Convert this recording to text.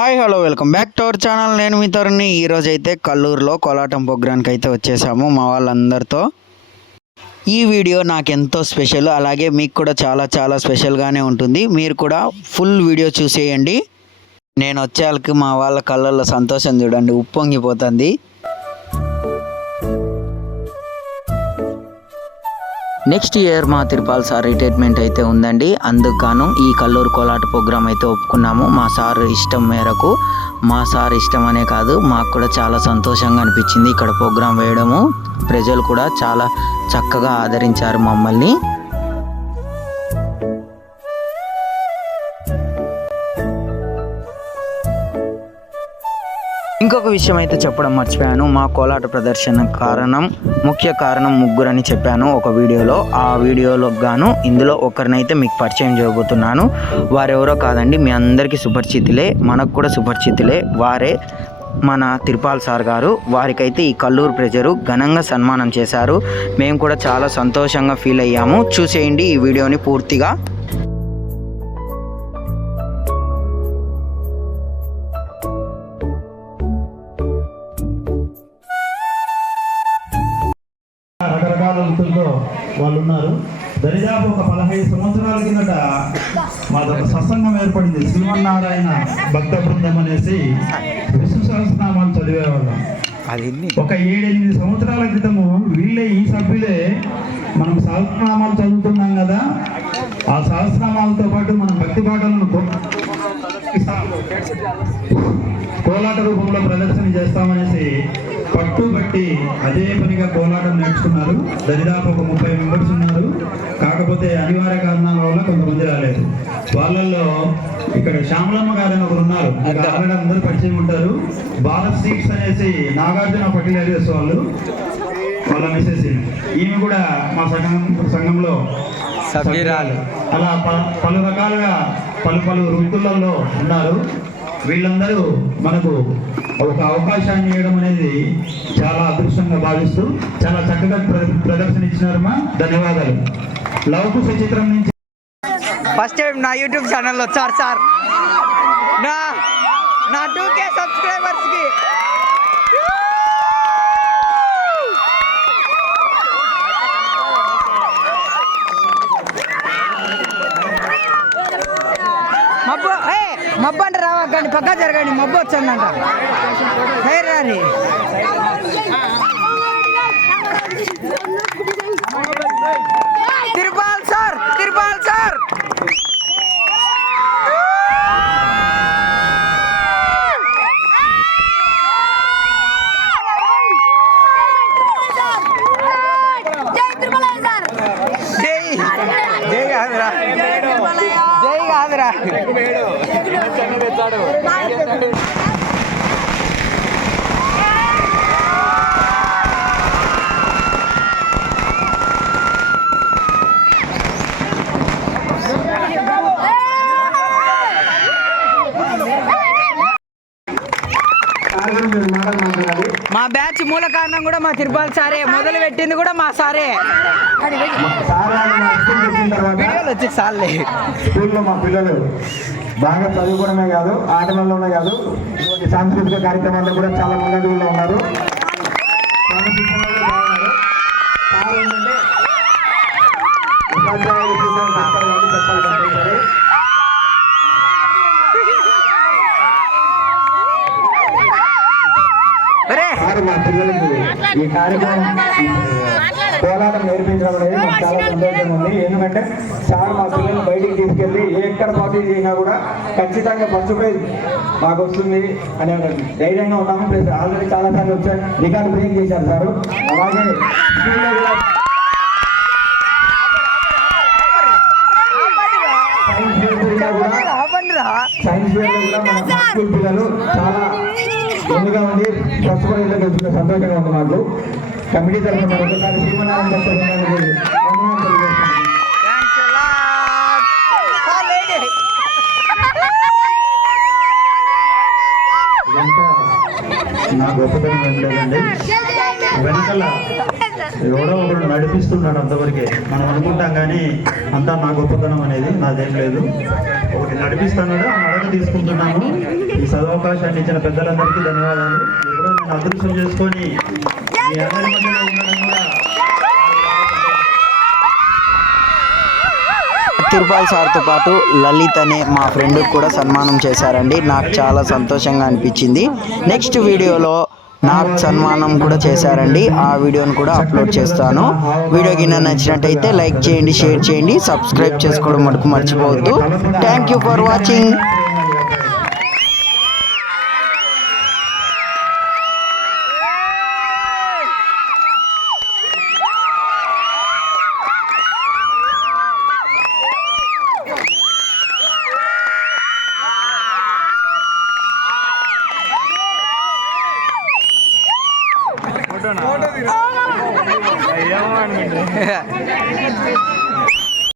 Hi hello welcome back to our channel. నేను మీ తరుణ్ని. ఈరోజు అయితే కల్లూరులో కోలాటం ప్రోగ్రామ్కి అయితే వచ్చేసాము మా వాళ్ళందరితో. ఈ వీడియో నాకు ఎంతో స్పెషల్, అలాగే మీకు కూడా చాలా స్పెషల్గానే ఉంటుంది. మీరు కూడా ఫుల్ వీడియో చూసేయండి. నేను వచ్చేళ్ళకి మా వాళ్ళ కళ్ళల్లో సంతోషం చూడండి, ఉప్పొంగిపోతుంది. నెక్స్ట్ ఇయర్ మా తిరుపాల్ సార్ రిటైర్మెంట్ అయితే ఉందండి. అందుకు ఈ కల్లూరు కోలాట ప్రోగ్రామ్ అయితే ఒప్పుకున్నాము. మా సార్ ఇష్టం మేరకు, మా సార్ ఇష్టం అనే కాదు, మాకు కూడా చాలా సంతోషంగా అనిపించింది ఇక్కడ ప్రోగ్రాం వేయడము. ప్రజలు కూడా చాలా చక్కగా ఆదరించారు మమ్మల్ని. ఇంకొక విషయం అయితే చెప్పడం మర్చిపోయాను. మా కోలాట ప్రదర్శన ముఖ్య కారణం ముగ్గురని చెప్పాను ఒక వీడియోలో. ఆ వీడియోలో గాను ఇందులో ఒకరినైతే మీకు పరిచయం చేయబోతున్నాను. వారెవరో కాదండి, మీ అందరికీ సుపరిచితులే, మనకు కూడా సుపరిచితులే. వారే మన తిరుపాల్ సార్ గారు. వారికైతే ఈ కల్లూరు ప్రజలు ఘనంగా సన్మానం చేశారు. మేము కూడా చాలా సంతోషంగా ఫీల్ అయ్యాము. చూసేయండి ఈ వీడియోని పూర్తిగా. రకరకాల వృత్తులతో వాళ్ళు ఉన్నారు. దరిదాపు ఒక 15 సంవత్సరాల కిందట మాదొక సత్సంగం ఏర్పడింది. శ్రీమన్నారాయణ భక్త బృందం అనేసి విష్ణు సహస్రనామాలు చదివేవాళ్ళం. ఒక 7-8 సంవత్సరాల క్రితము వీళ్ళే, ఈ సభ్యులే మనం సహస్రనామాలు చదువుతున్నాం కదా, ఆ సహస్రనామాలతో పాటు మనం భక్తి పాటలను కోలాట రూపంలో ప్రదర్శన చేస్తామనేసి పట్టుబట్టి అదే పనిగా కోలాటం నేర్చుకున్నారు. దరిదాపు ఒక 30 మెంబర్స్ ఉన్నారు. కాకపోతే అనివార్య కారణాల వల్ల కొంతమంది రాలేదు. వాళ్ళల్లో ఇక్కడ శ్యామలమ్మ గారు అని ఒకరు ఉన్నారు. ఆల్రెడీ అందరూ పరిచయం ఉంటారు. భారత్ సీట్స్ అనేసి నాగార్జున పటేల్ ఏరియాస్ వాళ్ళ మిసెస్. ఈమె కూడా మా సంఘంలో సభ్యురాలు. అలా పలు రకాలుగా పలు వృత్తులలో ఉన్నారు. వీళ్ళందరూ మనకు ఒక అవకాశాన్ని ఇవ్వడం అనేది చాలా అదృష్టంగా భావిస్తూ చాలా చక్కగా ప్రదర్శన ఇచ్చినారమ్మా. ధన్యవాదాలు. లవకుశ చిత్రం నుంచి ఫస్ట్ టైం నా యూట్యూబ్ ఛానల్లో వచ్చారు సార్. నా 2K సబ్స్క్రైబర్స్కి మబ్బు అంటే రావద్దండి, పక్కా జరగండి. మబ్బు వచ్చిందంట. రాని తిరుపాల్ సార్, తిరుపాల్ సార్. జై కాదురా, జై కాదురా. మా బ్యాచ్ మూల కారణం కూడా మా తిరుపాల్ సారే. మొదలు పెట్టింది కూడా మా సారే. స్కూల్లో మా పిల్లలు బాగా చదువుకోవడమే కాదు, ఆటలలోనే కాదు, ఇటువంటి సాంస్కృతిక కార్యక్రమాల్లో కూడా చాలా ముందడుగులో ఉన్నారు. మా పిల్లలకి ఈ కార్యక్రమం కోలాటం నేర్పించడం అనేది మాకు చాలా సంతోషంగా ఉంది. ఎందుకంటే సార్ మా పిల్లల్ని బయటికి తీసుకెళ్ళి ఎక్కడ పార్టీ చేసినా కూడా ఖచ్చితంగా ఫస్ట్ ప్రైజ్ మాకు వస్తుంది అనే ధైర్యంగా ఉన్నాము. ప్లస్ ఆల్రెడీ చాలా సార్లు వచ్చారు, రికార్డు బ్రేక్ చేశారు సార్. అలాగే స్కూల్లో కూడా సైన్స్ ఫేర్ లో కూడా మన స్కూల్ పిల్లలు చాలా ముందుగా ఉండి ఫస్ట్ ప్రైజ్ లో గెలుచుకునే సంతోషంగా ఉంది మాకు. కమిటీ తరఫున ఒకసారి శ్రీమన్నారాయణ నా గొప్పతనం ఏం లేదండి. వెనకాల ఎవడో ఒకడు నడిపిస్తున్నాడు అంతవరకే. మనం అనుకుంటాం కానీ అంతా నా గొప్పతనం అనేది నాదేం లేదు. ఒకటి నడిపిస్తున్నాడు, ఆ నడక తీసుకుంటున్నాను. ఈ సదవకాశాన్ని ఇచ్చిన పెద్దలందరికీ ధన్యవాదాలు. ఎప్పుడో నేను అదృష్టం చేసుకొని మీ అందరి మధ్యలో ఉండడం కూడా తిరుపాల్ సార్తో పాటు లలిత్ అనే మా ఫ్రెండ్కి కూడా సన్మానం చేశారండి. నాకు చాలా సంతోషంగా అనిపించింది. నెక్స్ట్ వీడియోలో నాకు సన్మానం కూడా చేశారండి. ఆ వీడియోని కూడా అప్లోడ్ చేస్తాను. వీడియో కింద నచ్చినట్టయితే లైక్ చేయండి, షేర్ చేయండి, సబ్స్క్రైబ్ చేసుకోవడం మటుకు మర్చిపోవద్దు. Thank you for watching. Photo